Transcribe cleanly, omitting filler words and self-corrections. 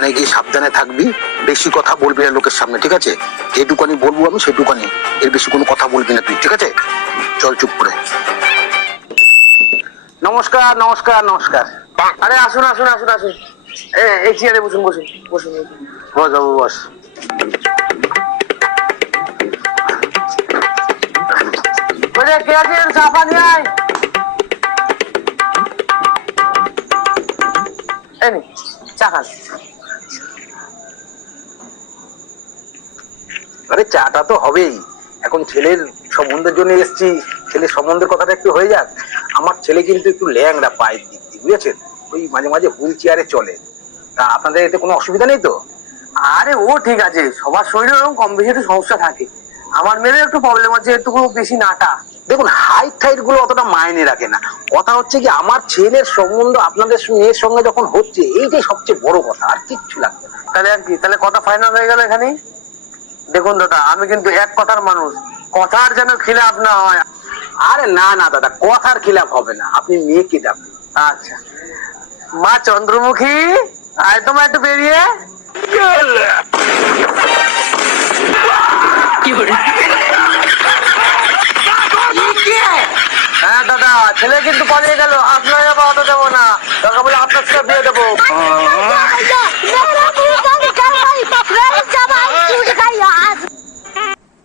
ওখানে গিয়ে সাবধানে থাকবি, বেশি কথা বলবি না লোকের সামনে, ঠিক আছে? যেটুকানি বলবো আমি সেটুকানি, এর বেশি কোনো কথা বলবি না তুই, ঠিক আছে? চল চুপ করে। নমস্কার নমস্কার নমস্কার। আরে আসুন আসুন আসুন আসুন, এই চেয়ারে বসুন বসুন বসুন। বস বাবু বস। কে আছেন? চা পানি আয়। এই নে, চা খান। আরে চাটা তো হবেই, এখন ছেলের সম্বন্ধের জন্য এসেছি, ছেলের সম্বন্ধের কথাটা একটু হয়ে যাক। আমার ছেলে কিন্তু একটু ল্যাংড়া পায়ের দিক দিয়ে, বুঝেছেন? ওই মাঝে মাঝে হুইল চেয়ারে চলে। তা আপনাদের এতে কোনো অসুবিধা নেই তো? আরে ও ঠিক আছে, সবার শরীরে ওরকম কম বেশি একটু সমস্যা থাকে। আমার মেয়ের একটু প্রবলেম আছে, একটু বেশি নাটা। দেখুন, হাইট টাইট গুলো অতটা মাইনে রাখে না, কথা হচ্ছে কি আমার ছেলের সম্বন্ধ আপনাদের মেয়ের সঙ্গে যখন হচ্ছে, এইটাই সবচেয়ে বড় কথা, আর কিচ্ছু লাগবে না। তাহলে আর কি, তাহলে কথা ফাইনাল হয়ে গেল এখানেই। দেখুন দাদা, আমি কিন্তু এক কথার মানুষ, কথার যেন খিলাফ না হয়। আরে না না দাদা, কথার খিলাফ হবে না, আপনি মেয়েকে ডাকুন। আচ্ছা, মা চন্দ্রমুখী, আয় তোমার একটু বেরিয়ে। হ্যাঁ দাদা, ছেলে কিন্তু পালিয়ে গেল, আসবে